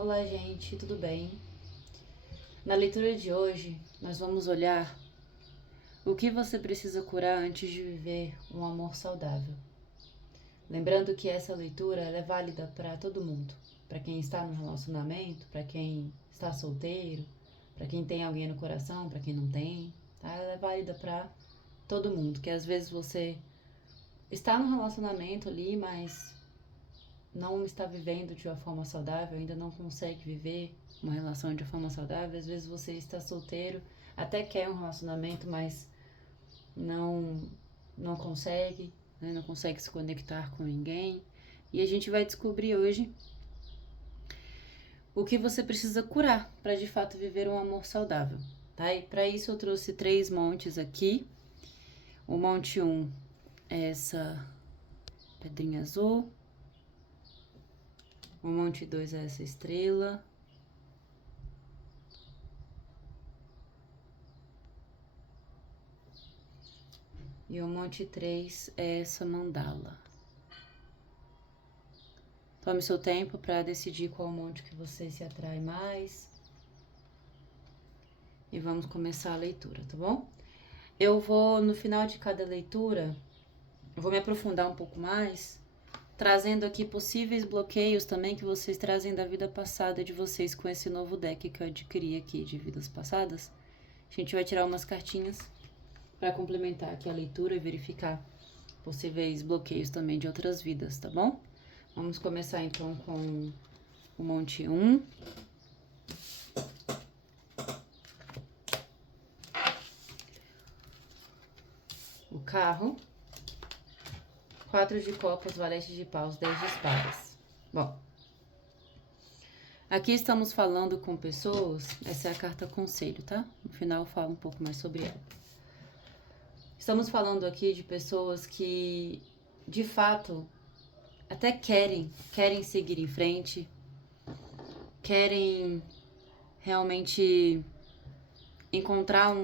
Olá, gente, tudo bem? Na leitura de hoje, nós vamos olhar o que você precisa curar antes de viver um amor saudável. Lembrando que essa leitura ela é válida para todo mundo, para quem está no relacionamento, para quem está solteiro, para quem tem alguém no coração, para quem não tem, tá? Ela é válida para todo mundo, que às vezes você está no relacionamento ali, mas não está vivendo de uma forma saudável, ainda não consegue viver uma relação de forma saudável. Às vezes você está solteiro, até quer um relacionamento, mas não não consegue, né? Não consegue se conectar com ninguém. E a gente vai descobrir hoje o que você precisa curar para de fato viver um amor saudável, tá? E para isso eu trouxe 3 montes aqui. O monte 1 é essa pedrinha azul. O monte 2 é essa estrela. E o monte 3 é essa mandala. Tome seu tempo para decidir qual monte que você se atrai mais. E vamos começar a leitura, tá bom? Eu vou, no final de cada leitura, eu vou me aprofundar um pouco mais, trazendo aqui possíveis bloqueios também que vocês trazem da vida passada de vocês com esse novo deck que eu adquiri aqui de vidas passadas. A gente vai tirar umas cartinhas para complementar aqui a leitura e verificar possíveis bloqueios também de outras vidas, tá bom? Vamos começar então com o monte 1. O carro. 4 de copas, valete de paus, 10 de espadas. Bom, aqui estamos falando com pessoas, essa é a carta conselho, tá? No final eu falo um pouco mais sobre ela. Estamos falando aqui de pessoas que, de fato, até querem seguir em frente, querem realmente encontrar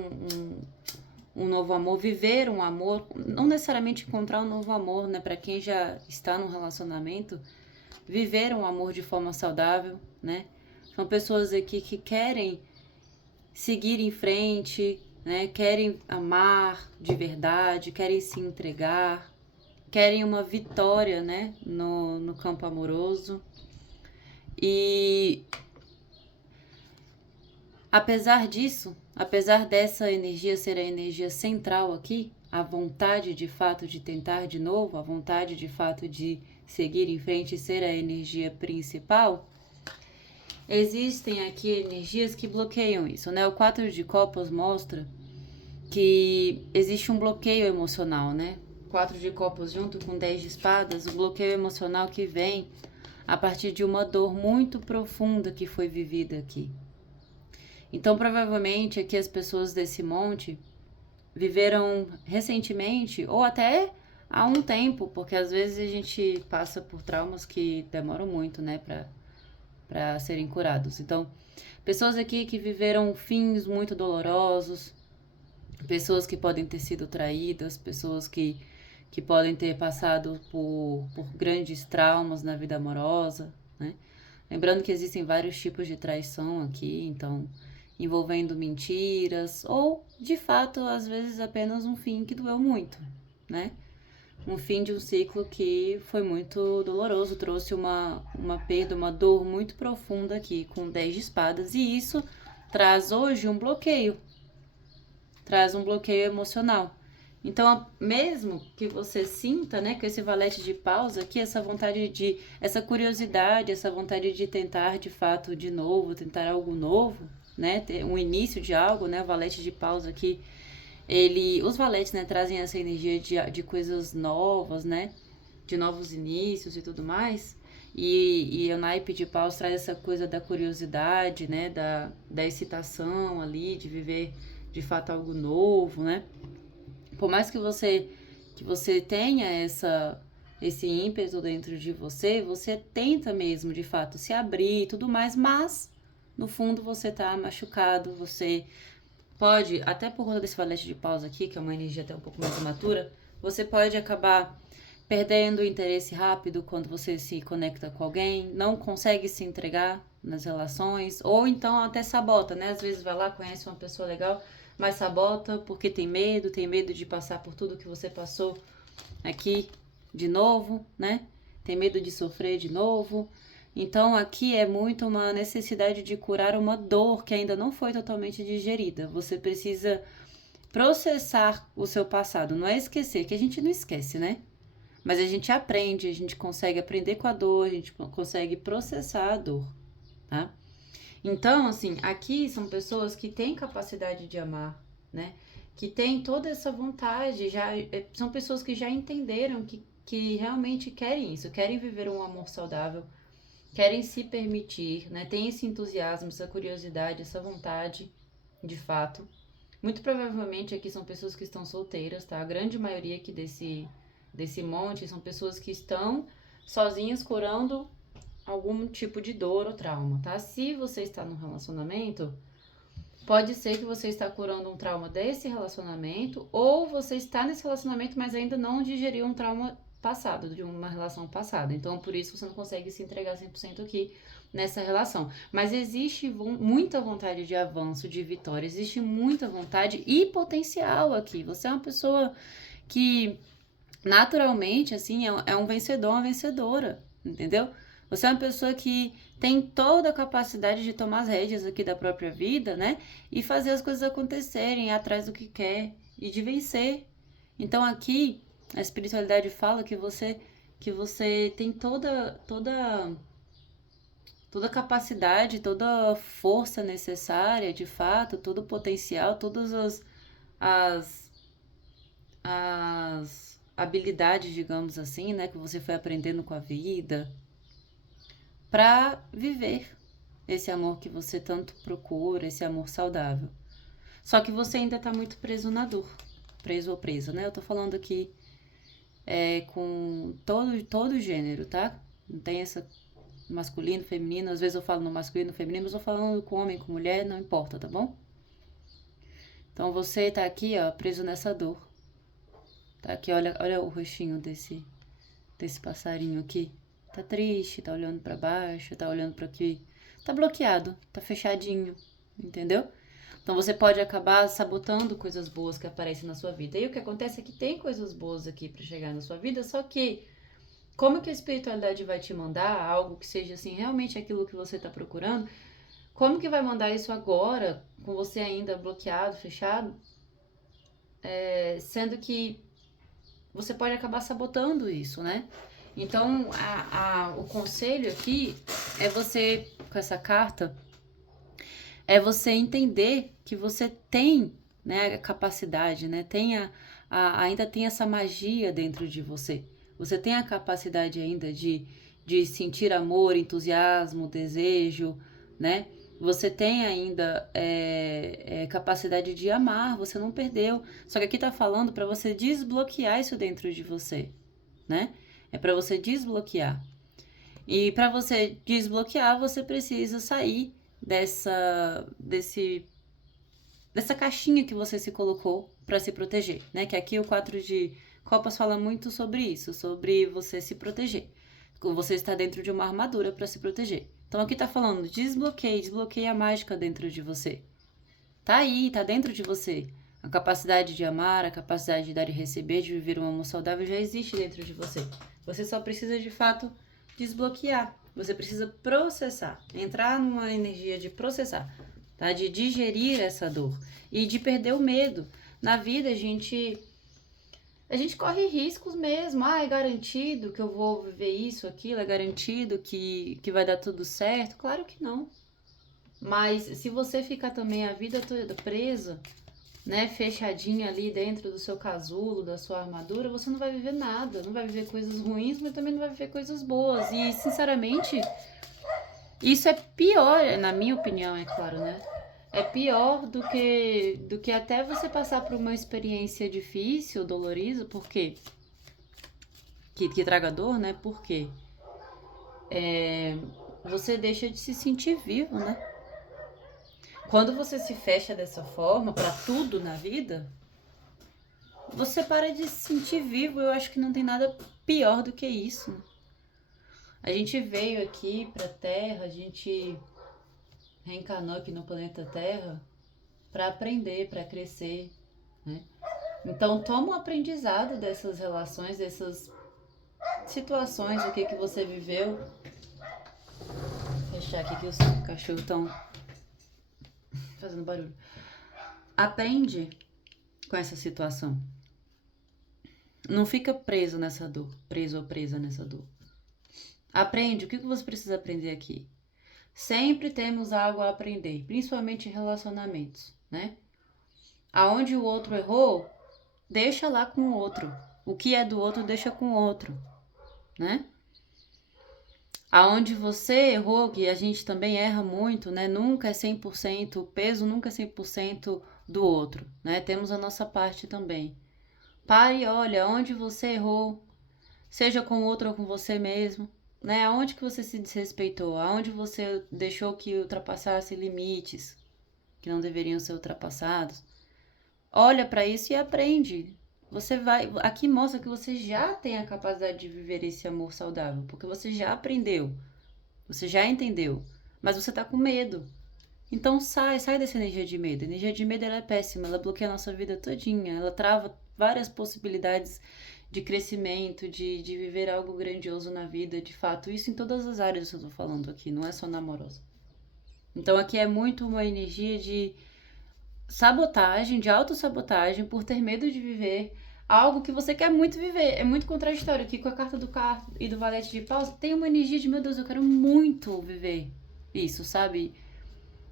um novo amor, viver um amor, não necessariamente encontrar um novo amor, né? Para quem já está num relacionamento, viver um amor de forma saudável, né? São pessoas aqui que querem seguir em frente, né? Querem amar de verdade, querem se entregar, querem uma vitória, né? No campo amoroso. E apesar disso, apesar dessa energia ser a energia central aqui, a vontade de fato de tentar de novo, a vontade de fato de seguir em frente e ser a energia principal, existem aqui energias que bloqueiam isso, né? O 4 de copas mostra que existe um bloqueio emocional, né? 4 de copas junto com 10 de espadas, o bloqueio emocional que vem a partir de uma dor muito profunda que foi vivida aqui. Então, provavelmente, aqui as pessoas desse monte viveram recentemente ou até há um tempo, porque às vezes a gente passa por traumas que demoram muito, né, para serem curados. Então, pessoas aqui que viveram fins muito dolorosos, pessoas que podem ter sido traídas, pessoas que podem ter passado por grandes traumas na vida amorosa, né? Lembrando que existem vários tipos de traição aqui, então envolvendo mentiras ou, de fato, às vezes apenas um fim que doeu muito, né? Um fim de um ciclo que foi muito doloroso, trouxe uma perda, uma dor muito profunda aqui, com 10 de espadas, e isso traz hoje um bloqueio, traz um bloqueio emocional. Então, mesmo que você sinta, né, com esse valete de paus aqui, essa vontade de, essa curiosidade, essa vontade de tentar de fato de novo, tentar algo novo, né, ter um início de algo, né, o valete de paus aqui, os valetes, né, trazem essa energia de coisas novas, né, de novos inícios e tudo mais, e o naipe de paus traz essa coisa da curiosidade, né, da excitação ali, de viver de fato algo novo, né. Por mais que você tenha esse ímpeto dentro de você, você tenta mesmo, de fato, se abrir e tudo mais, mas no fundo você tá machucado, você pode, até por conta desse valete de paus aqui, que é uma energia até um pouco mais imatura, você pode acabar perdendo o interesse rápido quando você se conecta com alguém, não consegue se entregar nas relações, ou então até sabota, né? Às vezes vai lá, conhece uma pessoa legal, mas sabota porque tem medo de passar por tudo que você passou aqui de novo, né? Tem medo de sofrer de novo. Então aqui é muito uma necessidade de curar uma dor que ainda não foi totalmente digerida. Você precisa processar o seu passado, não é esquecer, que a gente não esquece, né? Mas a gente aprende, a gente consegue aprender com a dor, a gente consegue processar a dor, tá? Então, assim, aqui são pessoas que têm capacidade de amar, né? Que têm toda essa vontade, são pessoas que já entenderam que realmente querem isso, querem viver um amor saudável, querem se permitir, né? Tem esse entusiasmo, essa curiosidade, essa vontade, de fato. Muito provavelmente aqui são pessoas que estão solteiras, tá? A grande maioria aqui desse monte são pessoas que estão sozinhas curando algum tipo de dor ou trauma, tá? Se você está num relacionamento, pode ser que você está curando um trauma desse relacionamento, ou você está nesse relacionamento, mas ainda não digeriu um trauma passado, de uma relação passada. Então, por isso você não consegue se entregar 100% aqui nessa relação. Mas existe muita vontade de avanço, de vitória, existe muita vontade e potencial aqui. Você é uma pessoa que naturalmente, assim, é um vencedor, uma vencedora, entendeu? Você é uma pessoa que tem toda a capacidade de tomar as rédeas aqui da própria vida, né? E fazer as coisas acontecerem, ir atrás do que quer e de vencer. Então aqui a espiritualidade fala que você tem toda a capacidade, toda a força necessária, de fato, todo o potencial, todas as habilidades, digamos assim, né, que você foi aprendendo com a vida, para viver esse amor que você tanto procura, esse amor saudável. Só que você ainda tá muito preso na dor, preso ou presa, né? Eu tô falando aqui com todo gênero, tá? Não tem essa masculino, feminino, às vezes eu falo no masculino, feminino, mas eu tô falando com homem, com mulher, não importa, tá bom? Então você tá aqui, ó, preso nessa dor. Tá aqui, olha o rostinho desse passarinho aqui. Tá triste, tá olhando pra baixo, tá olhando pra aqui. Tá bloqueado, tá fechadinho, entendeu? Então você pode acabar sabotando coisas boas que aparecem na sua vida. E o que acontece é que tem coisas boas aqui pra chegar na sua vida, só que como que a espiritualidade vai te mandar algo que seja assim realmente aquilo que você tá procurando? Como que vai mandar isso agora, com você ainda bloqueado, fechado? Sendo que você pode acabar sabotando isso, né? Então, o conselho aqui é você, com essa carta, é você entender que você tem, né, a capacidade, né? Ainda tem essa magia dentro de você. Você tem a capacidade ainda de sentir amor, entusiasmo, desejo, né? Você tem ainda capacidade de amar, você não perdeu. Só que aqui tá falando para você desbloquear isso dentro de você, né? É para você desbloquear. E para você desbloquear, você precisa sair dessa caixinha que você se colocou para se proteger, né? Que aqui o 4 de copas fala muito sobre isso, sobre você se proteger. Você está dentro de uma armadura para se proteger. Então aqui tá falando, desbloqueie a mágica dentro de você. Tá aí, tá dentro de você. A capacidade de amar, a capacidade de dar e receber, de viver um amor saudável já existe dentro de você. Você só precisa de fato desbloquear. Você precisa processar, entrar numa energia de processar, tá? De digerir essa dor e de perder o medo. Na vida a gente corre riscos mesmo. É garantido que eu vou viver isso, aquilo, é garantido que vai dar tudo certo? Claro que não. Mas se você ficar também a vida toda presa, né, fechadinha ali dentro do seu casulo, da sua armadura, você não vai viver nada, não vai viver coisas ruins, mas também não vai viver coisas boas. E, sinceramente, isso é pior, na minha opinião, é claro, né? É pior do que até você passar por uma experiência difícil, dolorida, por quê? Que traga dor, né? Porque você deixa de se sentir vivo, né? Quando você se fecha dessa forma para tudo na vida, você para de se sentir vivo. Eu acho que não tem nada pior do que isso, né? A gente veio aqui pra Terra, a gente reencarnou aqui no planeta Terra para aprender, para crescer, né? Então toma um aprendizado dessas relações, dessas situações, o que você viveu. Vou fechar aqui que os cachorros estão fazendo barulho. Aprende com essa situação. Não fica preso nessa dor, preso ou presa nessa dor. Aprende o que você precisa aprender aqui. Sempre temos algo a aprender, principalmente em relacionamentos, né? Aonde o outro errou, deixa lá com o outro. O que é do outro, deixa com o outro, né? Aonde você errou, que a gente também erra muito, né? Nunca é 100%, o peso nunca é 100% do outro, né? Temos a nossa parte também. Pare e olha, onde você errou, seja com o outro ou com você mesmo, né? Aonde que você se desrespeitou, aonde você deixou que ultrapassasse limites que não deveriam ser ultrapassados. Olha para isso e aprende. Você vai, aqui mostra que você já tem a capacidade de viver esse amor saudável, porque você já aprendeu, você já entendeu, mas você tá com medo. Então sai dessa energia de medo. A energia de medo ela é péssima, ela bloqueia a nossa vida todinha, ela trava várias possibilidades de crescimento, de viver algo grandioso na vida, de fato. Isso em todas as áreas que eu tô falando aqui, não é só na amorosa. Então aqui é muito uma energia de sabotagem, de autossabotagem, por ter medo de viver algo que você quer muito viver. É muito contraditório aqui com a carta do carro e do valete de paus. Tem uma energia de, meu Deus, eu quero muito viver isso, sabe?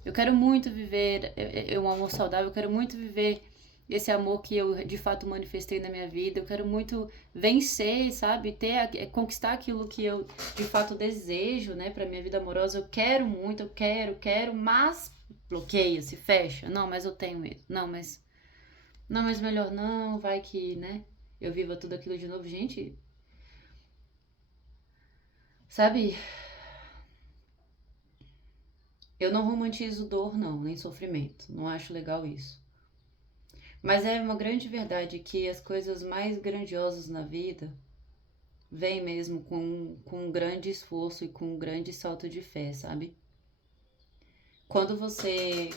Eu quero muito viver um amor saudável, eu quero muito viver esse amor que eu de fato manifestei na minha vida, eu quero muito vencer, sabe? Conquistar aquilo que eu de fato desejo, né, pra minha vida amorosa. Eu quero muito, eu quero, mas bloqueia, se fecha. Não, mas eu tenho medo. Não, mas melhor não, vai que, né? Eu viva tudo aquilo de novo, gente. Sabe? Eu não romantizo dor, não, nem sofrimento. Não acho legal isso. Mas é uma grande verdade que as coisas mais grandiosas na vida vêm mesmo com um grande esforço e com um grande salto de fé, sabe? Quando você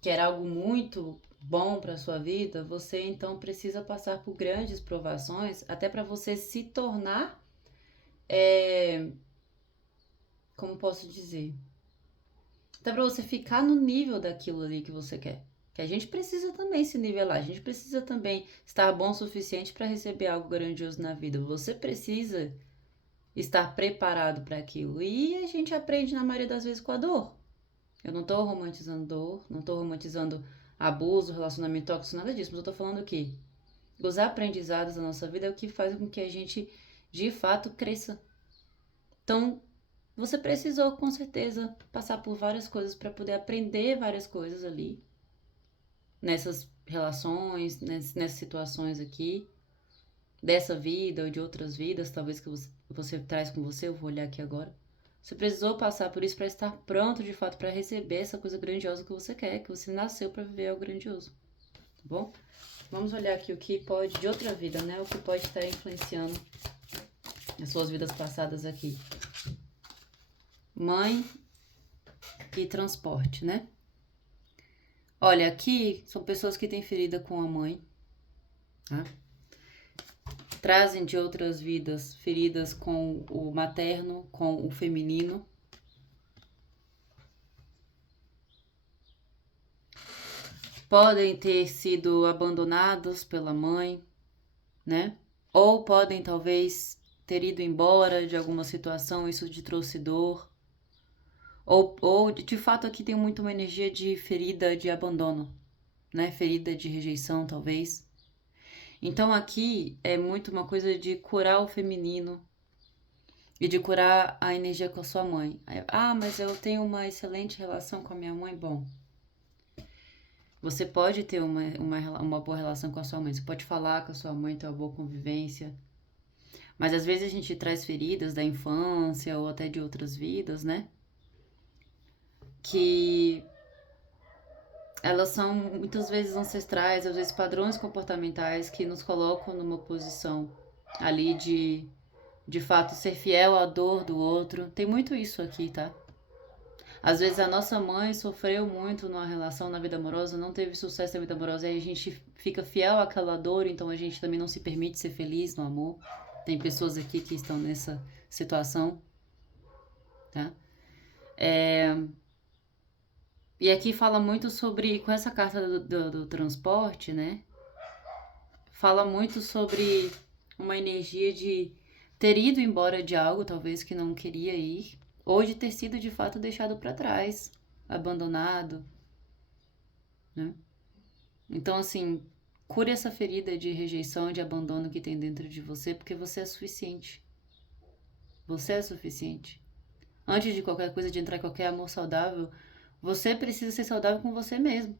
quer algo muito bom para sua vida, você então precisa passar por grandes provações até para você se tornar, como posso dizer? Até para você ficar no nível daquilo ali que você quer. Que a gente precisa também se nivelar, a gente precisa também estar bom o suficiente para receber algo grandioso na vida. Você precisa estar preparado para aquilo. E a gente aprende na maioria das vezes com a dor. Eu não tô romantizando dor, não tô romantizando abuso, relacionamento tóxico, nada disso, mas eu tô falando que os aprendizados da nossa vida é o que faz com que a gente de fato cresça. Então, você precisou com certeza passar por várias coisas para poder aprender várias coisas ali, nessas relações, nessas situações aqui, dessa vida ou de outras vidas, talvez que você traz com você, eu vou olhar aqui agora. Você precisou passar por isso para estar pronto de fato para receber essa coisa grandiosa que você quer, que você nasceu para viver algo grandioso, tá bom? Vamos olhar aqui o que pode, de outra vida, né? O que pode estar influenciando as suas vidas passadas aqui. Mãe e transporte, né? Olha, aqui são pessoas que têm ferida com a mãe, tá? Trazem de outras vidas feridas com o materno, com o feminino. Podem ter sido abandonados pela mãe, né? Ou podem talvez ter ido embora de alguma situação, isso te trouxe dor. Ou de fato aqui tem muito uma energia de ferida de abandono, né? Ferida de rejeição, talvez. Então aqui é muito uma coisa de curar o feminino e de curar a energia com a sua mãe. Ah, mas eu tenho uma excelente relação com a minha mãe. Bom, você pode ter uma boa relação com a sua mãe. Você pode falar com a sua mãe, ter uma boa convivência. Mas às vezes a gente traz feridas da infância ou até de outras vidas, né? Que elas são muitas vezes ancestrais, às vezes padrões comportamentais que nos colocam numa posição ali de fato ser fiel à dor do outro. Tem muito isso aqui, tá? Às vezes a nossa mãe sofreu muito numa relação na vida amorosa, não teve sucesso na vida amorosa, aí a gente fica fiel àquela dor, então a gente também não se permite ser feliz no amor. Tem pessoas aqui que estão nessa situação, tá? E aqui fala muito sobre, com essa carta do transporte, né? Fala muito sobre uma energia de ter ido embora de algo, talvez que não queria ir, ou de ter sido de fato deixado para trás, abandonado, né? Então, assim, cure essa ferida de rejeição, de abandono que tem dentro de você, porque você é suficiente. Você é suficiente. Antes de qualquer coisa, de entrar em qualquer amor saudável, você precisa ser saudável com você mesmo.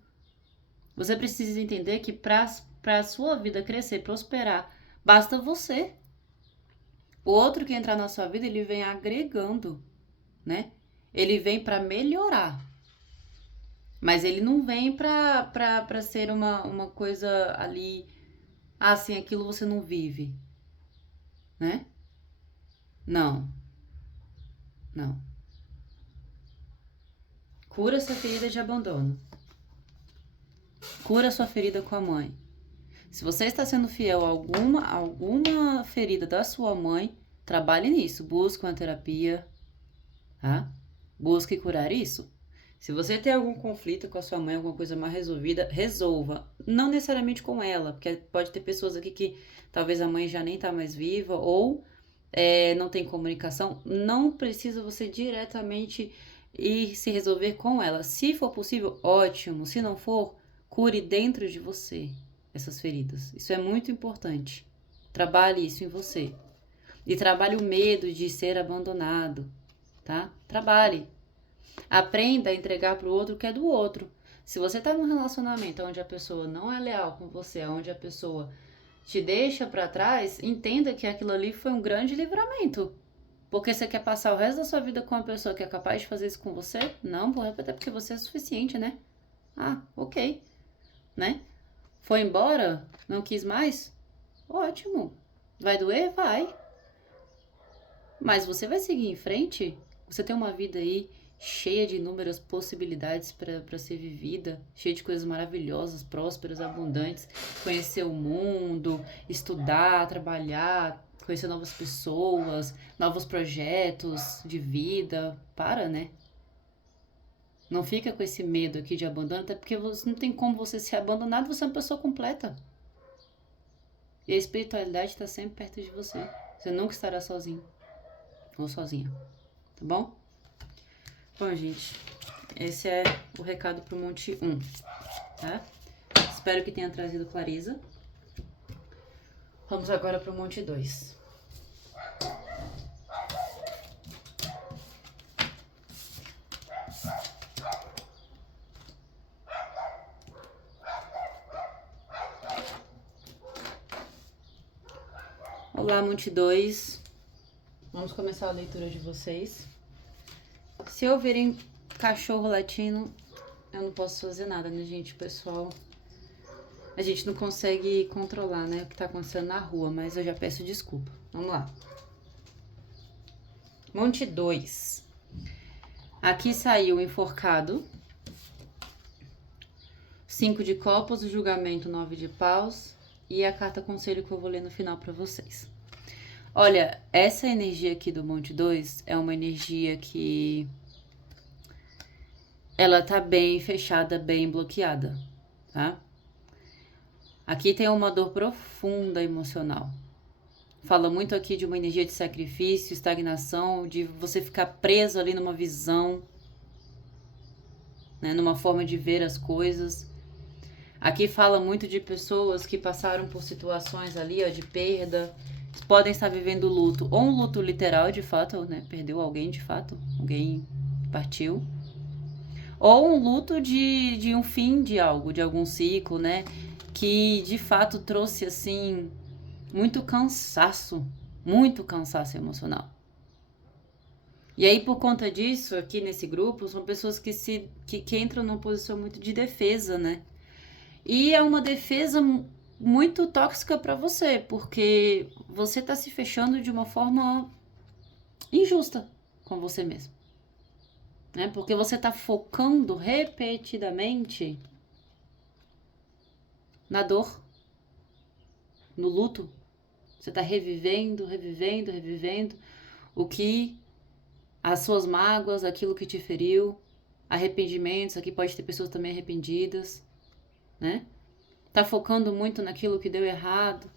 Você precisa entender que para a sua vida crescer, prosperar, basta você. O outro que entrar na sua vida, ele vem agregando, né? Ele vem para melhorar. Mas ele não vem pra ser uma coisa ali, assim, aquilo você não vive, né? Não, não. Cura sua ferida de abandono. Cura sua ferida com a mãe. Se você está sendo fiel a alguma ferida da sua mãe, trabalhe nisso. Busque uma terapia, tá? Busque curar isso. Se você tem algum conflito com a sua mãe, alguma coisa mal resolvida, resolva. Não necessariamente com ela, porque pode ter pessoas aqui que talvez a mãe já nem tá mais viva ou não tem comunicação. Não precisa você diretamente ir se resolver com ela. Se for possível, ótimo. Se não for, cure dentro de você essas feridas. Isso é muito importante. Trabalhe isso em você. E trabalhe o medo de ser abandonado, tá? Trabalhe. Aprenda a entregar pro outro o que é do outro. Se você tá num relacionamento onde a pessoa não é leal com você, onde a pessoa te deixa pra trás, entenda que aquilo ali foi um grande livramento. Porque você quer passar o resto da sua vida com uma pessoa que é capaz de fazer isso com você? Não, até porque você é suficiente, né? Ah, ok, né? Foi embora? Não quis mais? Ótimo. Vai doer? Vai. Mas você vai seguir em frente? Você tem uma vida aí cheia de inúmeras possibilidades para ser vivida, cheia de coisas maravilhosas, prósperas, abundantes, conhecer o mundo, estudar, trabalhar, conhecer novas pessoas, novos projetos de vida. Para, né? Não fica com esse medo aqui de abandono, até porque você não tem como você ser abandonado, você é uma pessoa completa. E a espiritualidade está sempre perto de você. Você nunca estará sozinho ou sozinha, tá bom? Bom, gente, esse é o recado pro Monte 1, tá? Espero que tenha trazido clareza. Vamos agora pro Monte 2. Olá, Monte 2. Vamos começar a leitura de vocês. Se ouvirem cachorro latindo, eu não posso fazer nada, né, gente? O pessoal, a gente não consegue controlar, né, o que tá acontecendo na rua, mas eu já peço desculpa. Vamos lá. Monte 2. Aqui saiu o enforcado, 5 de copas, o julgamento, 9 de paus e a carta conselho que eu vou ler no final pra vocês. Olha, essa energia aqui do Monte 2 é uma energia que ela tá bem fechada, bem bloqueada, tá? Aqui tem uma dor profunda emocional. Fala muito aqui de uma energia de sacrifício, estagnação, de você ficar preso ali numa visão, né, numa forma de ver as coisas. Aqui fala muito de pessoas que passaram por situações ali, ó, de perda, podem estar vivendo luto, ou um luto literal de fato, né, perdeu alguém de fato, alguém partiu, ou um luto de um fim de algo, de algum ciclo, né, que de fato trouxe assim muito cansaço emocional. E aí, por conta disso, aqui nesse grupo, são pessoas que entram numa posição muito de defesa, né? E é uma defesa muito tóxica para você, porque você tá se fechando de uma forma injusta com você mesmo, né? Porque você tá focando repetidamente na dor, no luto. Você tá revivendo, revivendo, revivendo o que as suas mágoas, aquilo que te feriu, arrependimentos, aqui pode ter pessoas também arrependidas, né? Tá focando muito naquilo que deu errado.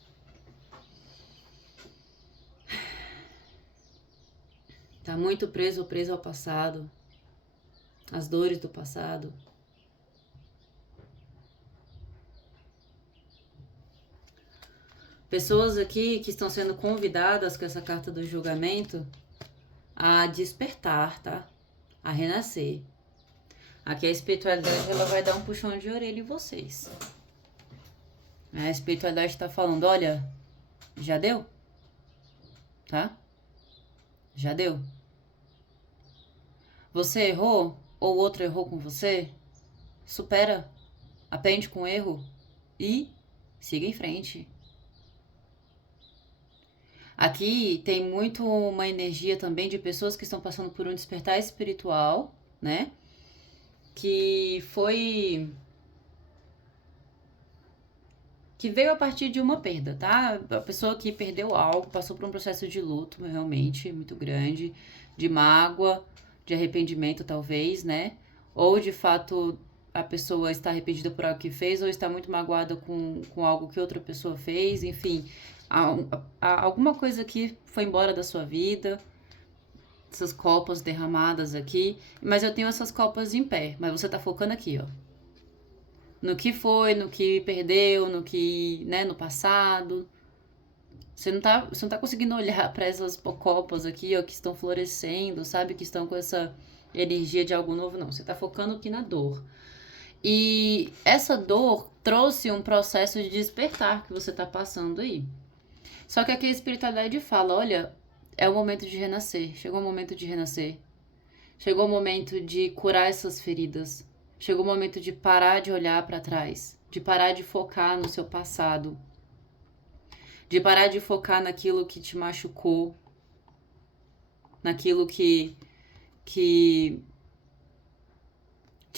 Tá muito preso ou preso ao passado, às dores do passado. Pessoas aqui que estão sendo convidadas com essa carta do julgamento a despertar, tá? A renascer. Aqui a espiritualidade, ela vai dar um puxão de orelha em vocês. A espiritualidade está falando, olha, já deu? Tá? Já deu. Você errou ou o outro errou com você? Supera, aprende com o erro e siga em frente. Aqui tem muito uma energia também de pessoas que estão passando por um despertar espiritual, né? Que veio a partir de uma perda, tá? A pessoa que perdeu algo, passou por um processo de luto realmente muito grande, de mágoa, de arrependimento talvez, né? Ou de fato a pessoa está arrependida por algo que fez, ou está muito magoada com algo que outra pessoa fez, enfim. Alguma coisa que foi embora da sua vida, essas copas derramadas aqui, mas eu tenho essas copas em pé, mas você tá focando aqui, ó. No que foi, no que perdeu, no que, né, no passado. Você não tá conseguindo olhar para essas copas aqui, ó, que estão florescendo, sabe? Que estão com essa energia de algo novo, não. Você tá focando aqui na dor. E essa dor trouxe um processo de despertar que você tá passando aí. Só que aqui a espiritualidade fala, olha, é o momento de renascer. Chegou o momento de renascer. Chegou o momento de curar essas feridas. Chegou o momento de parar de olhar para trás, de parar de focar no seu passado, de parar de focar naquilo que te machucou, naquilo que te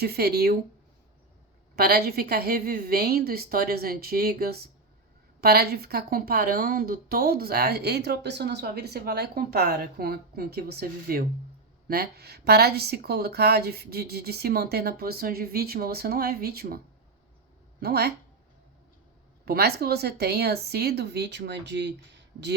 feriu, parar de ficar revivendo histórias antigas, parar de ficar comparando todos. Entra uma pessoa na sua vida, você vai lá e compara com o que você viveu. Né? Parar de se colocar, de se manter na posição de vítima. Você não é vítima. Não é. Por mais que você tenha sido vítima de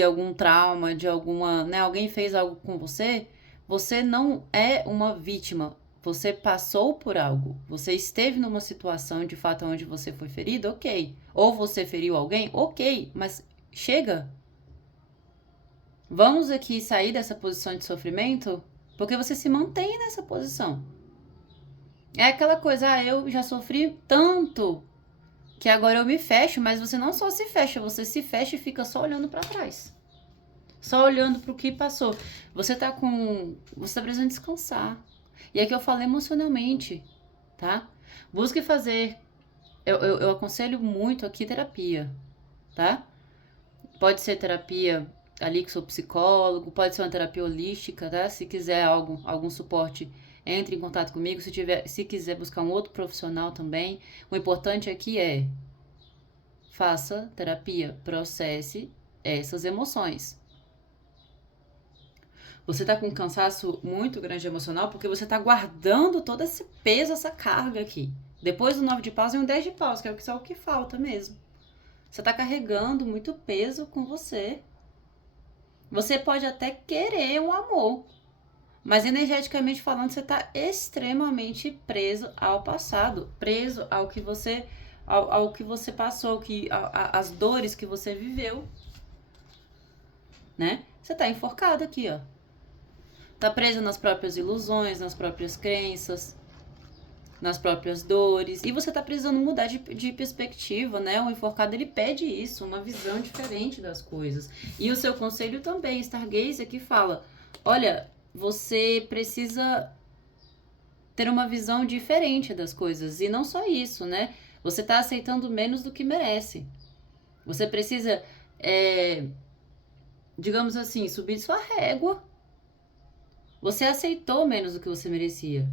algum trauma, de alguma, né, alguém fez algo com você, você não é uma vítima. Você passou por algo. Você esteve numa situação de fato onde você foi ferido, ok. Ou você feriu alguém, ok. Mas chega. Vamos aqui sair dessa posição de sofrimento? Porque você se mantém nessa posição. É aquela coisa, eu já sofri tanto que agora eu me fecho, mas você não só se fecha, você se fecha e fica só olhando para trás. Só olhando para o que passou. Você tá precisando descansar. E é que eu falo emocionalmente, tá? Busque fazer, eu aconselho muito aqui terapia, tá? Pode ser terapia ali com seu psicólogo, pode ser uma terapia holística, tá? Se quiser algum suporte, entre em contato comigo. Se quiser buscar um outro profissional também, o importante aqui é faça terapia, processe essas emoções. Você tá com um cansaço muito grande emocional porque você tá guardando todo esse peso, essa carga aqui. Depois do 9 de paus vem um 10 de paus, que é só o que falta mesmo. Você tá carregando muito peso com você. Você pode até querer um amor, mas energeticamente falando, você está extremamente preso ao passado, preso ao que você, ao que você passou, as dores que você viveu, né? Você está enforcado aqui, ó. Tá preso nas próprias ilusões, nas próprias crenças, nas próprias dores. E você tá precisando mudar de perspectiva, né? O enforcado, ele pede isso, uma visão diferente das coisas. E o seu conselho também, Stargaze, aqui fala, olha, você precisa ter uma visão diferente das coisas. E não só isso, né? Você tá aceitando menos do que merece. Você precisa, digamos assim, subir sua régua. Você aceitou menos do que você merecia.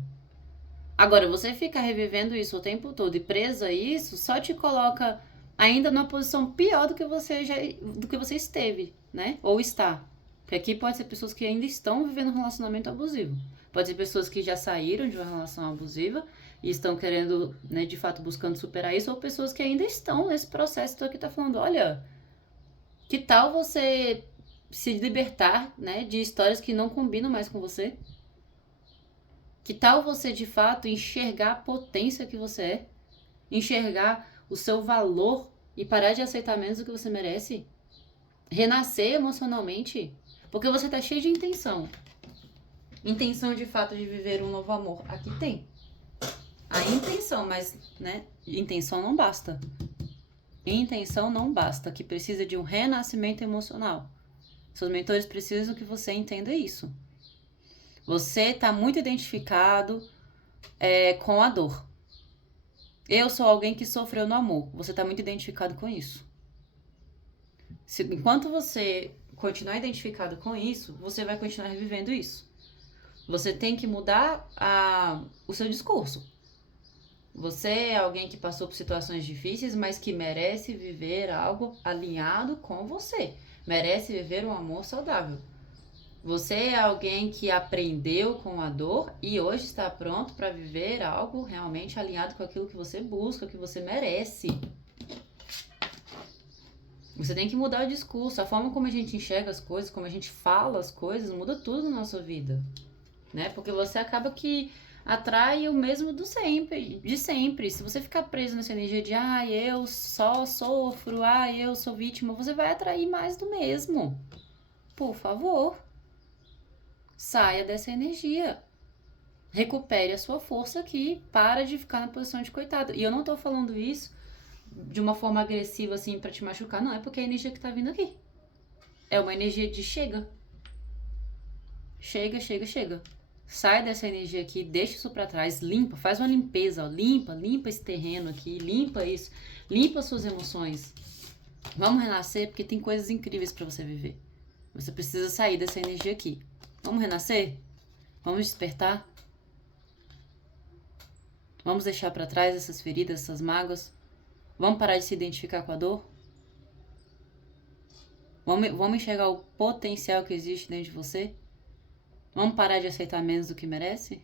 Agora, você ficar revivendo isso o tempo todo e preso a isso, só te coloca ainda numa posição pior do que você esteve, né? Ou está. Porque aqui pode ser pessoas que ainda estão vivendo um relacionamento abusivo. Pode ser pessoas que já saíram de uma relação abusiva e estão querendo, né, de fato, buscando superar isso, ou pessoas que ainda estão nesse processo. Então aqui tá falando, olha, que tal você se libertar, né, de histórias que não combinam mais com você? Que tal você, de fato, enxergar a potência que você é? Enxergar o seu valor e parar de aceitar menos do que você merece? Renascer emocionalmente? Porque você tá cheio de intenção. Intenção, de fato, de viver um novo amor. Aqui tem. A intenção, mas, né, intenção não basta. Intenção não basta, que precisa de um renascimento emocional. Seus mentores precisam que você entenda isso. Você está muito identificado com a dor. Eu sou alguém que sofreu no amor. Você está muito identificado com isso. Enquanto você continuar identificado com isso, você vai continuar vivendo isso. Você tem que mudar o seu discurso. Você é alguém que passou por situações difíceis, mas que merece viver algo alinhado com você. Merece viver um amor saudável. Você é alguém que aprendeu com a dor e hoje está pronto para viver algo realmente alinhado com aquilo que você busca, que você merece. Você tem que mudar o discurso, a forma como a gente enxerga as coisas, como a gente fala as coisas, muda tudo na nossa vida, né? Porque você acaba que atrai o mesmo de sempre. Se você ficar preso nessa energia de eu só sofro, eu sou vítima, você vai atrair mais do mesmo. Por favor. Saia dessa energia. Recupere a sua força aqui. Para de ficar na posição de coitado. E eu não tô falando isso de uma forma agressiva, assim, pra te machucar. Não, é porque é a energia que tá vindo aqui. É uma energia de chega. Chega, chega, chega. Sai dessa energia aqui, deixa isso pra trás, limpa, faz uma limpeza, ó. Limpa esse terreno aqui, limpa isso. Limpa suas emoções. Vamos renascer porque tem coisas incríveis pra você viver. Você precisa sair dessa energia aqui. Vamos renascer? Vamos despertar? Vamos deixar pra trás essas feridas, essas mágoas? Vamos parar de se identificar com a dor? Vamos enxergar o potencial que existe dentro de você? Vamos parar de aceitar menos do que merece?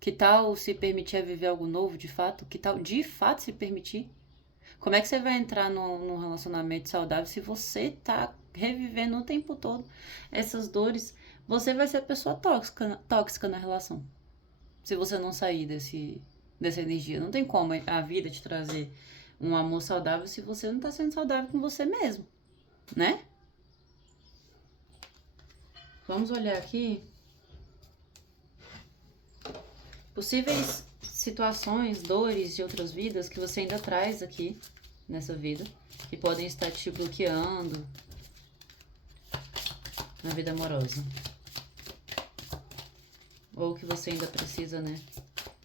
Que tal se permitir a viver algo novo de fato? Que tal de fato se permitir? Como é que você vai entrar num relacionamento saudável se você tá revivendo o tempo todo essas dores? Você vai ser a pessoa tóxica na relação. Se você não sair dessa energia. Não tem como a vida te trazer um amor saudável se você não tá sendo saudável com você mesmo, né? Vamos olhar aqui. Possíveis situações, dores de outras vidas que você ainda traz aqui nessa vida, que podem estar te bloqueando na vida amorosa. Ou que você ainda precisa, né,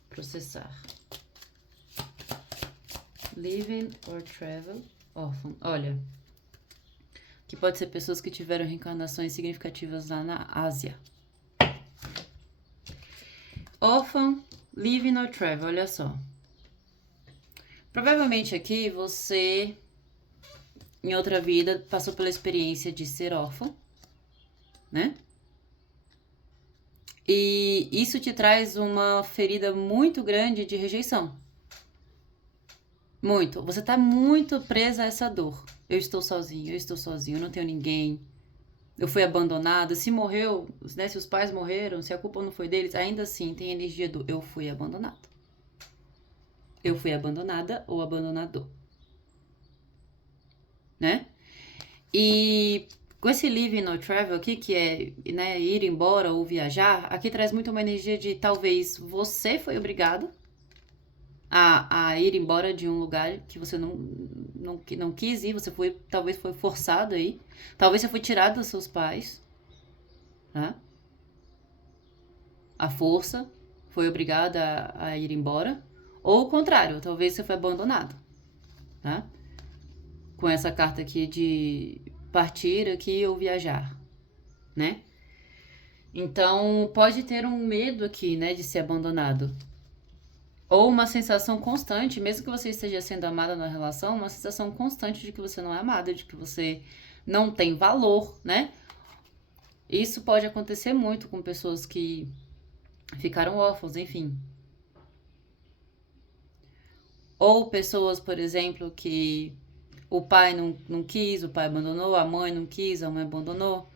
processar. Living or travel, orphan. Olha, que pode ser pessoas que tiveram reencarnações significativas lá na Ásia. Orphan, living or travel, olha só. Provavelmente aqui você, em outra vida, passou pela experiência de ser órfão, né? E isso te traz uma ferida muito grande de rejeição. Muito. Você tá muito presa a essa dor. Eu estou sozinho, eu não tenho ninguém. Eu fui abandonada. Se morreu, né, se os pais morreram, se a culpa não foi deles, ainda assim tem energia do eu fui abandonado. Eu fui abandonada ou abandonador. Né? E com esse Living or Travel aqui, que é, né, ir embora ou viajar, aqui traz muito uma energia de talvez você foi obrigado a ir embora de um lugar que você não quis ir, você foi, talvez foi forçado aí, talvez você foi tirado dos seus pais, tá? A força foi obrigada a ir embora, Ou o contrário, talvez você foi abandonado, tá? Com essa carta aqui de partir aqui ou viajar, né? Então, pode ter um medo aqui, né, de ser abandonado. Ou uma sensação constante, mesmo que você esteja sendo amada na relação, uma sensação constante de que você não é amada, de que você não tem valor, né? Isso pode acontecer muito com pessoas que ficaram órfãos, enfim. Ou pessoas, por exemplo, que o pai não quis, o pai abandonou, a mãe não quis, a mãe abandonou.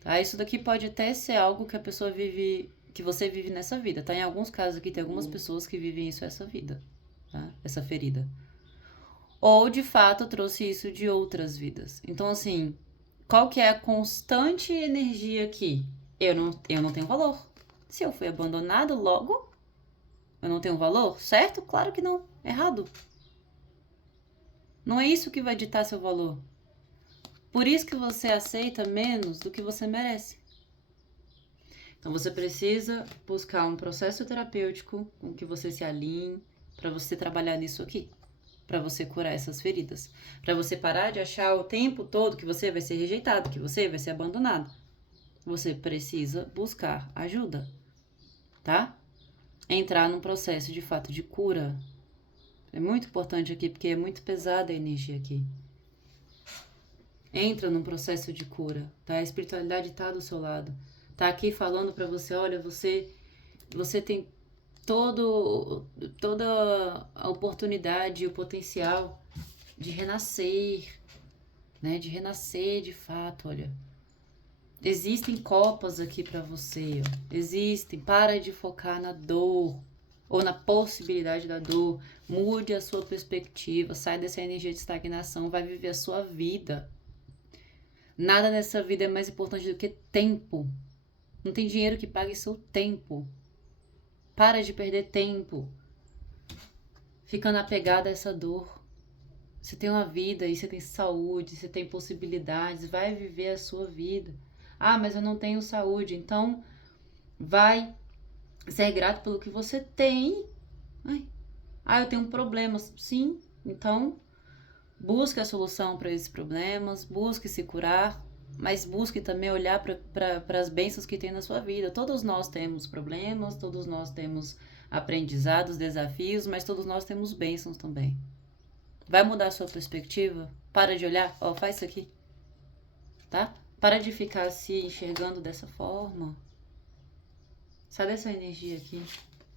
Tá? Isso daqui pode até ser algo que a pessoa vive, que você vive nessa vida, tá? Em alguns casos aqui tem algumas pessoas que vivem isso essa vida, tá? Essa ferida. Ou, de fato, trouxe isso de outras vidas. Então, assim, qual que é a constante energia aqui? Eu não tenho valor. Se eu fui abandonado, logo, eu não tenho valor? Certo? Claro que não. Errado. Não é isso que vai ditar seu valor. Por isso que você aceita menos do que você merece. Então você precisa buscar um processo terapêutico com que você se alinhe para você trabalhar nisso aqui, para você curar essas feridas, para você parar de achar o tempo todo que você vai ser rejeitado, que você vai ser abandonado. Você precisa buscar ajuda, tá? Entrar num processo de fato de cura. É muito importante aqui porque é muito pesada a energia aqui. Entra num processo de cura, tá? A espiritualidade tá do seu lado. Tá aqui falando para você, olha, você tem toda a oportunidade e o potencial de renascer, né? De renascer de fato, olha. Existem copas aqui para você, ó. Existem. Para de focar na dor ou na possibilidade da dor. Mude a sua perspectiva, sai dessa energia de estagnação, vai viver a sua vida. Nada nessa vida é mais importante do que tempo. Não tem dinheiro que pague seu tempo. Para de perder tempo ficando apegada a essa dor. Você tem uma vida e você tem saúde, você tem possibilidades, vai viver a sua vida. Ah, mas eu não tenho saúde, então vai ser grato pelo que você tem. Eu tenho problemas. Sim, então busque a solução para esses problemas, busque se curar, mas busque também olhar para as bênçãos que tem na sua vida. Todos nós temos problemas, todos nós temos aprendizados, desafios, mas todos nós temos bênçãos também. Vai mudar a sua perspectiva? Para de olhar, faz isso aqui, tá? Para de ficar se enxergando dessa forma. Sai dessa energia aqui,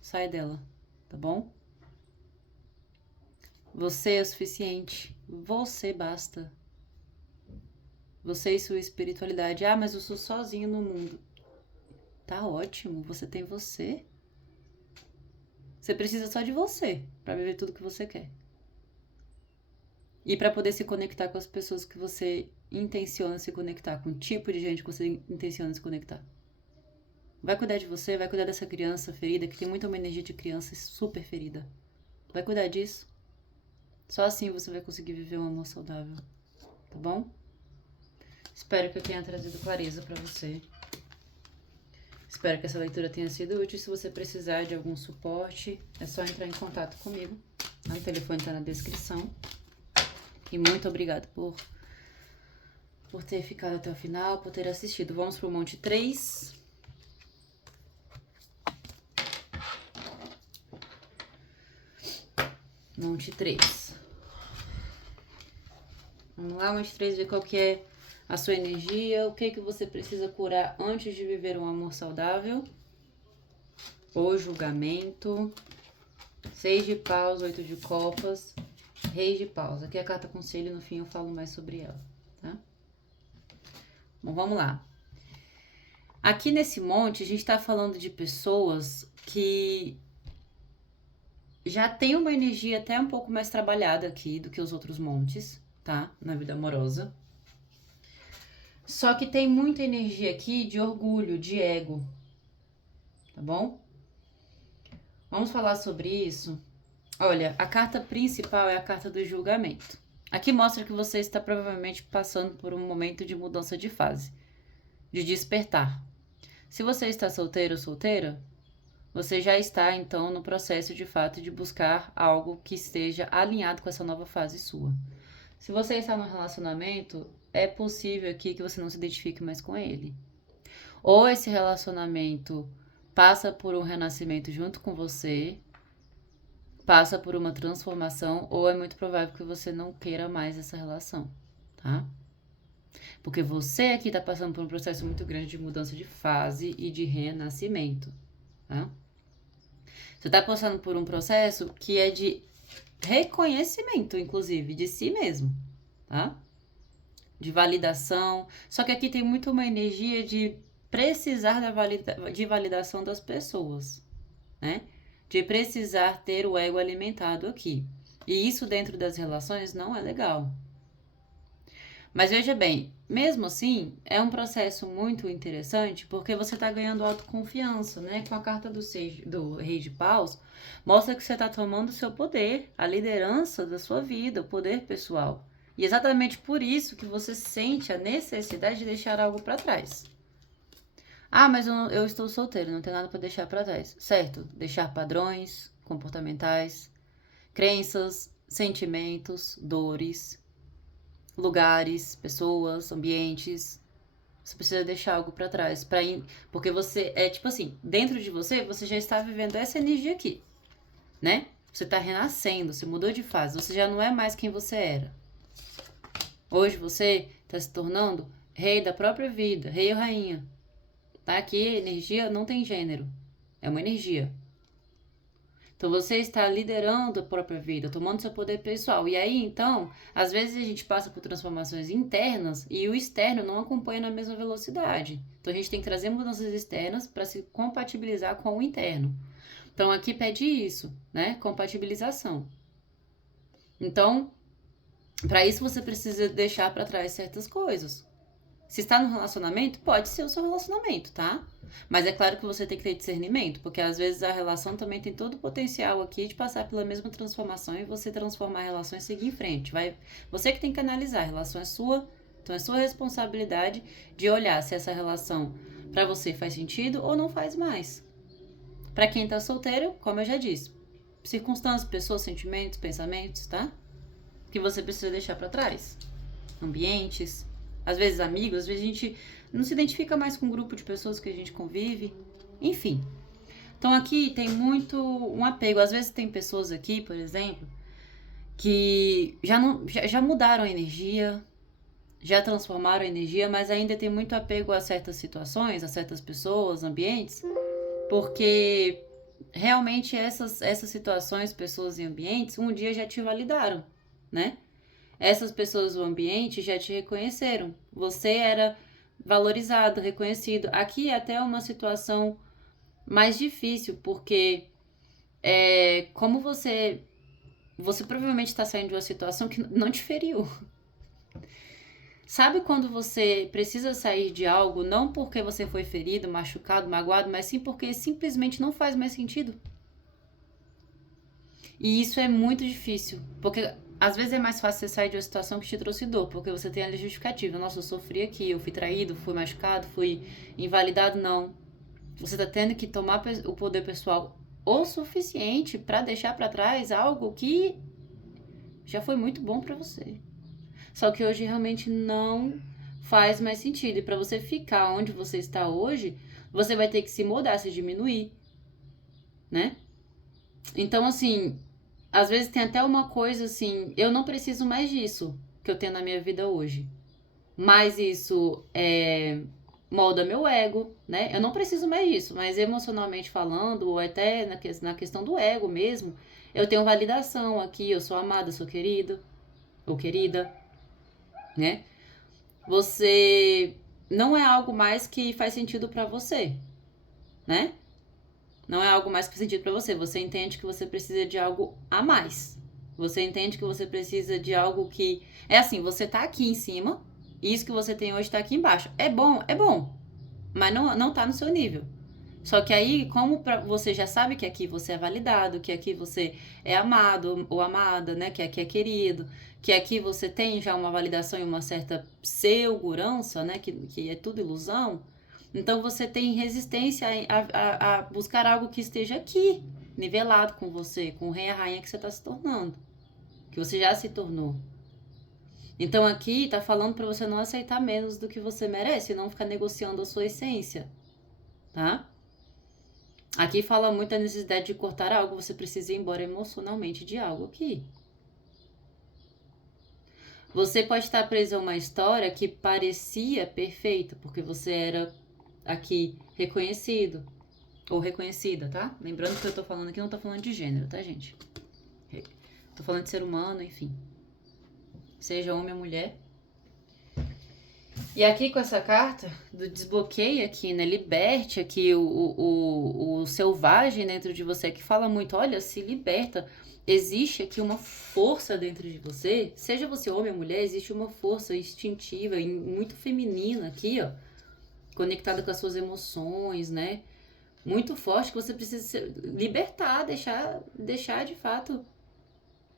sai dela, tá bom? Você é o suficiente, você basta. Você e sua espiritualidade. Ah, mas eu sou sozinho no mundo. Tá ótimo, você tem você. Você precisa só de você para viver tudo que você quer. E para poder se conectar com as pessoas que você intenciona se conectar, com o tipo de gente que você intenciona se conectar. Vai cuidar de você, vai cuidar dessa criança ferida, que tem muita uma energia de criança super ferida. Vai cuidar disso. Só assim você vai conseguir viver um amor saudável. Tá bom? Espero que eu tenha trazido clareza para você. Espero que essa leitura tenha sido útil. Se você precisar de algum suporte, é só entrar em contato comigo. O telefone está na descrição. E muito obrigada por ter ficado até o final, por ter assistido. Vamos pro Monte 3. Monte 3. Vamos lá, Monte 3, ver qual que é a sua energia, o que você precisa curar antes de viver um amor saudável. O julgamento. 6 de paus, 8 de copas, Rei de paus. Aqui é a carta conselho, no fim eu falo mais sobre ela, tá? Bom, vamos lá. Aqui nesse monte, a gente tá falando de pessoas que já tem uma energia até um pouco mais trabalhada aqui do que os outros montes, tá? Na vida amorosa. Só que tem muita energia aqui de orgulho, de ego, tá bom? Vamos falar sobre isso. Olha, a carta principal é a carta do julgamento. Aqui mostra que você está provavelmente passando por um momento de mudança de fase, de despertar. Se você está solteiro ou solteira, você já está, então, no processo de fato de buscar algo que esteja alinhado com essa nova fase sua. Se você está num relacionamento, é possível aqui que você não se identifique mais com ele. Ou esse relacionamento passa por um renascimento junto com você, passa por uma transformação, ou é muito provável que você não queira mais essa relação, tá? Porque você aqui está passando por um processo muito grande de mudança de fase e de renascimento, tá? Você está passando por um processo que é de reconhecimento, inclusive, de si mesmo, tá? De validação. Só que aqui tem muito uma energia de precisar de validação das pessoas, né? De precisar ter o ego alimentado aqui. E isso dentro das relações não é legal. Mas veja bem, mesmo assim, é um processo muito interessante porque você está ganhando autoconfiança, né? Com a carta do Rei de Paus, mostra que você está tomando o seu poder, a liderança da sua vida, o poder pessoal. E exatamente por isso que você sente a necessidade de deixar algo para trás. Ah, mas eu estou solteiro, não tenho nada para deixar para trás. Certo, deixar padrões comportamentais, crenças, sentimentos, dores, lugares, pessoas, ambientes. Você precisa deixar algo para trás, porque você é tipo assim, dentro de você, você já está vivendo essa energia aqui, né? Você está renascendo, você mudou de fase, você já não é mais quem você era. Hoje você está se tornando rei da própria vida, rei ou rainha. Tá? Aqui energia não tem gênero, é uma energia. Então você está liderando a própria vida, tomando seu poder pessoal. E aí, então, às vezes a gente passa por transformações internas e o externo não acompanha na mesma velocidade. Então a gente tem que trazer mudanças externas para se compatibilizar com o interno. Então aqui pede isso, né? Compatibilização. Então, para isso você precisa deixar para trás certas coisas. Se está no relacionamento, pode ser o seu relacionamento, tá? Mas é claro que você tem que ter discernimento, porque às vezes a relação também tem todo o potencial aqui de passar pela mesma transformação e você transformar a relação e seguir em frente. Você que tem que analisar, a relação é sua, então é sua responsabilidade de olhar se essa relação para você faz sentido ou não faz mais. Para quem tá solteiro, como eu já disse, circunstâncias, pessoas, sentimentos, pensamentos, tá? Que você precisa deixar para trás. Ambientes, às vezes amigos, às vezes a gente não se identifica mais com um grupo de pessoas que a gente convive, enfim. Então aqui tem muito um apego. Às vezes tem pessoas aqui, por exemplo, que já mudaram a energia, já transformaram a energia, mas ainda tem muito apego a certas situações, a certas pessoas, ambientes, porque realmente essas situações, pessoas e ambientes, um dia já te validaram, né? Essas pessoas do ambiente já te reconheceram. Você era valorizado, reconhecido. Aqui é até uma situação mais difícil, porque como você provavelmente está saindo de uma situação que não te feriu. Sabe quando você precisa sair de algo não porque você foi ferido, machucado, magoado, mas sim porque simplesmente não faz mais sentido? E isso é muito difícil, porque às vezes é mais fácil você sair de uma situação que te trouxe dor, porque você tem ali justificativa. Nossa, eu sofri aqui, eu fui traído, fui machucado, fui invalidado. Não. Você tá tendo que tomar o poder pessoal o suficiente para deixar para trás algo que já foi muito bom para você. Só que hoje realmente não faz mais sentido. E para você ficar onde você está hoje, você vai ter que se mudar, se diminuir, né? Então, assim, às vezes tem até uma coisa assim, eu não preciso mais disso que eu tenho na minha vida hoje. Mas isso molda meu ego, né? Eu não preciso mais disso, mas emocionalmente falando, ou até na questão do ego mesmo, eu tenho validação aqui, eu sou amada, sou querido ou querida, né? Você não é algo mais que faz sentido pra você, né? Não é algo mais que faz sentido pra você. Você entende que você precisa de algo a mais. Você entende que você precisa de algo que... É assim, você tá aqui em cima, e isso que você tem hoje tá aqui embaixo. É bom, mas não tá no seu nível. Só que aí, como você já sabe que aqui você é validado, que aqui você é amado ou amada, né? Que aqui é querido, que aqui você tem já uma validação e uma certa segurança, né? Que é tudo ilusão. Então você tem resistência a buscar algo que esteja aqui, nivelado com você, com o rei e a rainha que você está se tornando, que você já se tornou. Então aqui tá falando para você não aceitar menos do que você merece, não ficar negociando a sua essência, tá? Aqui fala muito da necessidade de cortar algo, você precisa ir embora emocionalmente de algo aqui. Você pode estar preso a uma história que parecia perfeita, porque você era aqui reconhecido ou reconhecida, tá? Lembrando que eu tô falando aqui, não tô falando de gênero, tá, gente? Tô falando de ser humano, enfim. Seja homem ou mulher. E aqui com essa carta do desbloqueio aqui, né? Liberte aqui o selvagem dentro de você, que fala muito, olha, se liberta. Existe aqui uma força dentro de você, seja você homem ou mulher, existe uma força instintiva e muito feminina aqui, ó, conectada com as suas emoções, né? Muito forte, que você precisa se libertar, deixar de fato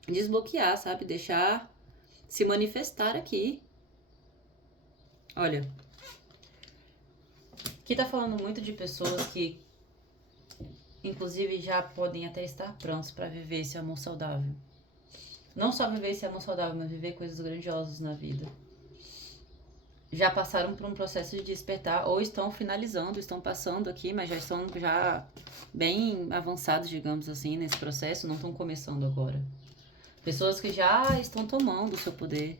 desbloquear, sabe? Deixar se manifestar aqui. Olha, aqui tá falando muito de pessoas que, inclusive, já podem até estar prontos para viver esse amor saudável. Não só viver esse amor saudável, mas viver coisas grandiosas na vida. Já passaram por um processo de despertar, ou estão finalizando, estão passando aqui, mas já estão bem avançados, digamos assim, nesse processo, não estão começando agora. Pessoas que já estão tomando o seu poder,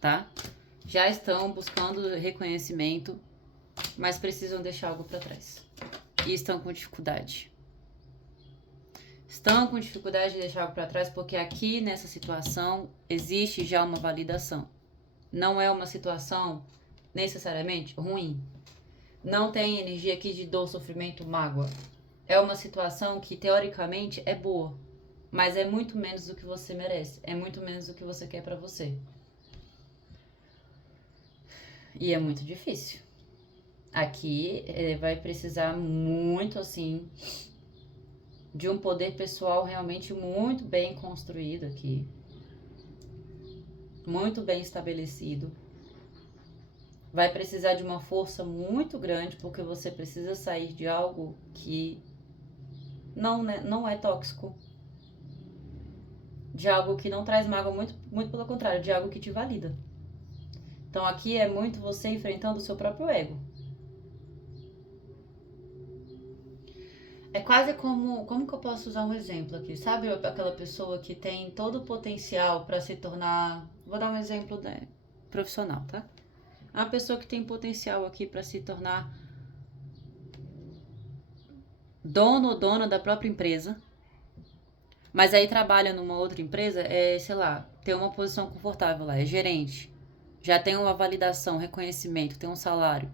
tá? Já estão buscando reconhecimento, mas precisam deixar algo para trás. E estão com dificuldade. Estão com dificuldade de deixar algo para trás porque aqui nessa situação existe já uma validação. Não é uma situação necessariamente ruim. Não tem energia aqui de dor, sofrimento, mágoa. É uma situação que teoricamente é boa, mas é muito menos do que você merece. É muito menos do que você quer para você. E é muito difícil. Aqui vai precisar muito, assim, de um poder pessoal realmente muito bem construído aqui. Muito bem estabelecido. Vai precisar de uma força muito grande, porque você precisa sair de algo que não é tóxico. De algo que não traz mágoa, muito pelo contrário, de algo que te valida. Então aqui é muito você enfrentando o seu próprio ego. É quase como que eu posso usar um exemplo aqui? Sabe aquela pessoa que tem todo o potencial para se tornar... Vou dar um exemplo profissional, tá? Uma pessoa que tem potencial aqui para se tornar dono ou dona da própria empresa, mas aí trabalha numa outra empresa, sei lá, tem uma posição confortável lá, é gerente. Já tem uma validação, reconhecimento, tem um salário.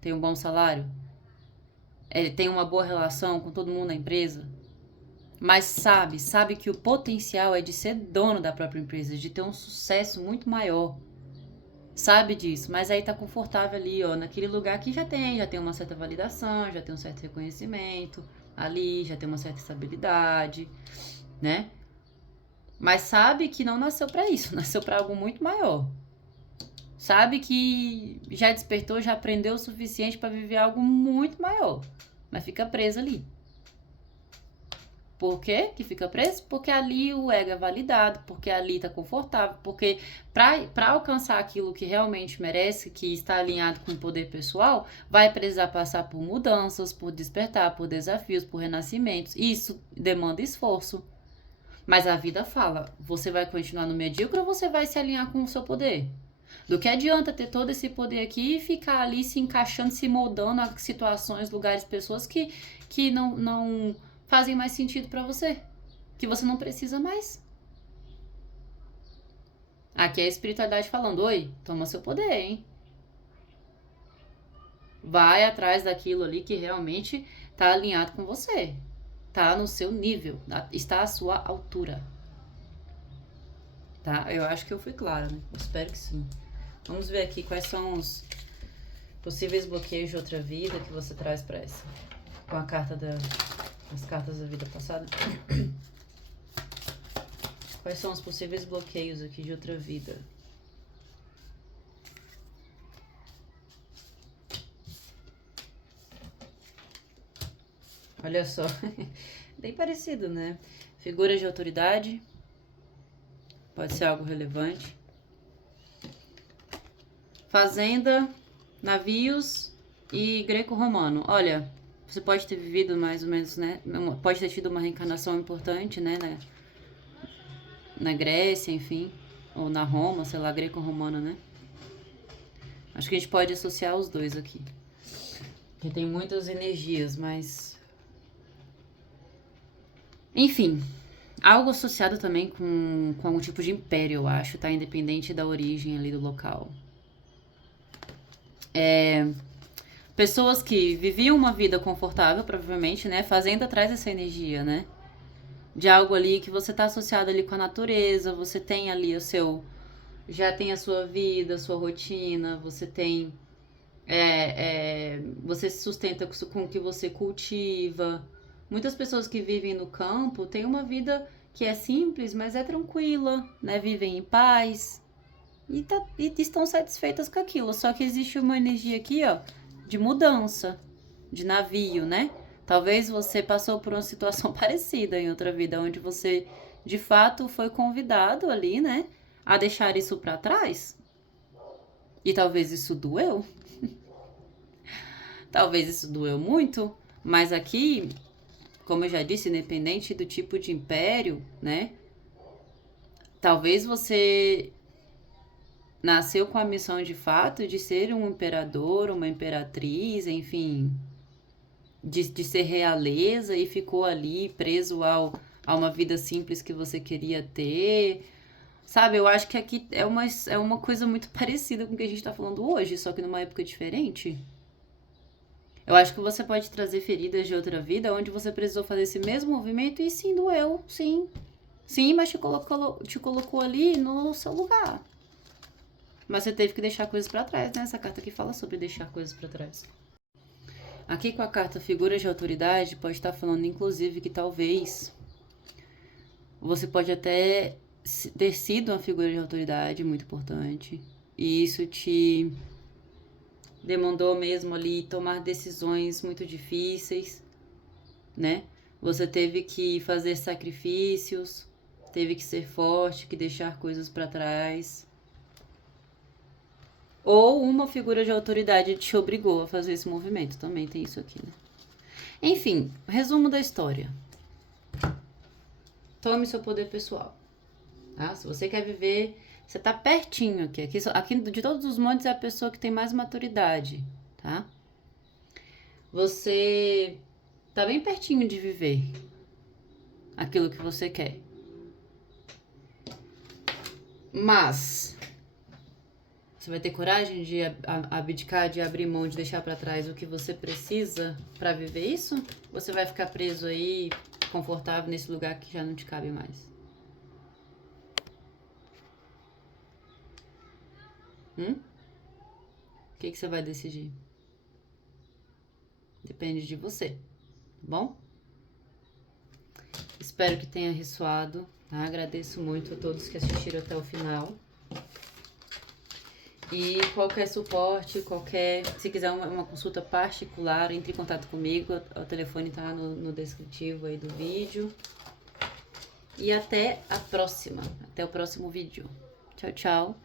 Tem um bom salário. Tem uma boa relação com todo mundo na empresa. Mas sabe que o potencial é de ser dono da própria empresa, de ter um sucesso muito maior. Sabe disso, mas aí tá confortável ali, ó, naquele lugar que já tem uma certa validação, já tem um certo reconhecimento ali, já tem uma certa estabilidade, né? Mas sabe que não nasceu para isso, nasceu para algo muito maior. Sabe que já despertou, já aprendeu o suficiente para viver algo muito maior, mas fica preso ali. Por quê que fica preso? Porque ali o ego é validado, porque ali tá confortável, porque para alcançar aquilo que realmente merece, que está alinhado com o poder pessoal, vai precisar passar por mudanças, por despertar, por desafios, por renascimentos. Isso demanda esforço. Mas a vida fala, você vai continuar no medíocre ou você vai se alinhar com o seu poder? Do que adianta ter todo esse poder aqui e ficar ali se encaixando, se moldando a situações, lugares, pessoas que não fazem mais sentido pra você, que você não precisa mais. Aqui é a espiritualidade falando, oi, toma seu poder, hein? Vai atrás daquilo ali que realmente tá alinhado com você, tá no seu nível, está à sua altura. Tá? Eu acho que eu fui clara, né? Eu espero que sim. Vamos ver aqui quais são os possíveis bloqueios de outra vida que você traz pra essa. Com a carta as cartas da vida passada. Quais são os possíveis bloqueios aqui de outra vida? Olha só. Bem parecido, né? Figuras de autoridade. Pode ser algo relevante. Fazenda, navios e greco-romano. Olha, você pode ter vivido mais ou menos, né? Pode ter tido uma reencarnação importante, né? Na Grécia, enfim. Ou na Roma, sei lá, greco-romana, né? Acho que a gente pode associar os dois aqui. Porque tem muitas energias, mas. Enfim. Algo associado também com algum tipo de império, eu acho, tá? Independente da origem ali do local. Pessoas que viviam uma vida confortável, provavelmente, né? Fazenda traz essa energia, né? De algo ali que você tá associado ali com a natureza, você tem ali o seu. Já tem a sua vida, a sua rotina, você tem. Você se sustenta com o que você cultiva. Muitas pessoas que vivem no campo têm uma vida que é simples, mas é tranquila, né? Vivem em paz e estão satisfeitas com aquilo. Só que existe uma energia aqui, ó, de mudança, de navio, né? Talvez você passou por uma situação parecida em outra vida, onde você de fato foi convidado ali, né, a deixar isso para trás. E talvez isso doeu. Talvez isso doeu muito, mas aqui, como eu já disse, independente do tipo de império, né? Talvez você nasceu com a missão de fato de ser um imperador, uma imperatriz, enfim, de ser realeza e ficou ali preso a uma vida simples que você queria ter. Sabe, eu acho que aqui é uma coisa muito parecida com o que a gente tá falando hoje, só que numa época diferente. Eu acho que você pode trazer feridas de outra vida onde você precisou fazer esse mesmo movimento e sim, doeu, sim. Sim, mas te colocou ali no seu lugar. Mas você teve que deixar coisas pra trás, né? Essa carta aqui fala sobre deixar coisas pra trás. Aqui com a carta figuras de autoridade, pode estar falando, inclusive, que talvez você pode até ter sido uma figura de autoridade muito importante. E isso te demandou mesmo ali tomar decisões muito difíceis, né? Você teve que fazer sacrifícios, teve que ser forte, que deixar coisas para trás. Ou uma figura de autoridade te obrigou a fazer esse movimento, também tem isso aqui, né? Enfim, resumo da história. Tome seu poder pessoal, tá? Se você quer viver, você tá pertinho aqui. Aqui de todos os montes é a pessoa que tem mais maturidade, tá? Você tá bem pertinho de viver aquilo que você quer. Mas você vai ter coragem de abdicar, de abrir mão, de deixar pra trás o que você precisa pra viver isso? Ou você vai ficar preso aí, confortável nesse lugar que já não te cabe mais? O que você vai decidir? Depende de você, tá bom? Espero que tenha ressoado, tá? Agradeço muito a todos que assistiram até o final. E qualquer suporte, se quiser uma consulta particular, entre em contato comigo. O telefone tá no descritivo aí do vídeo. E até a próxima. Até o próximo vídeo. Tchau, tchau.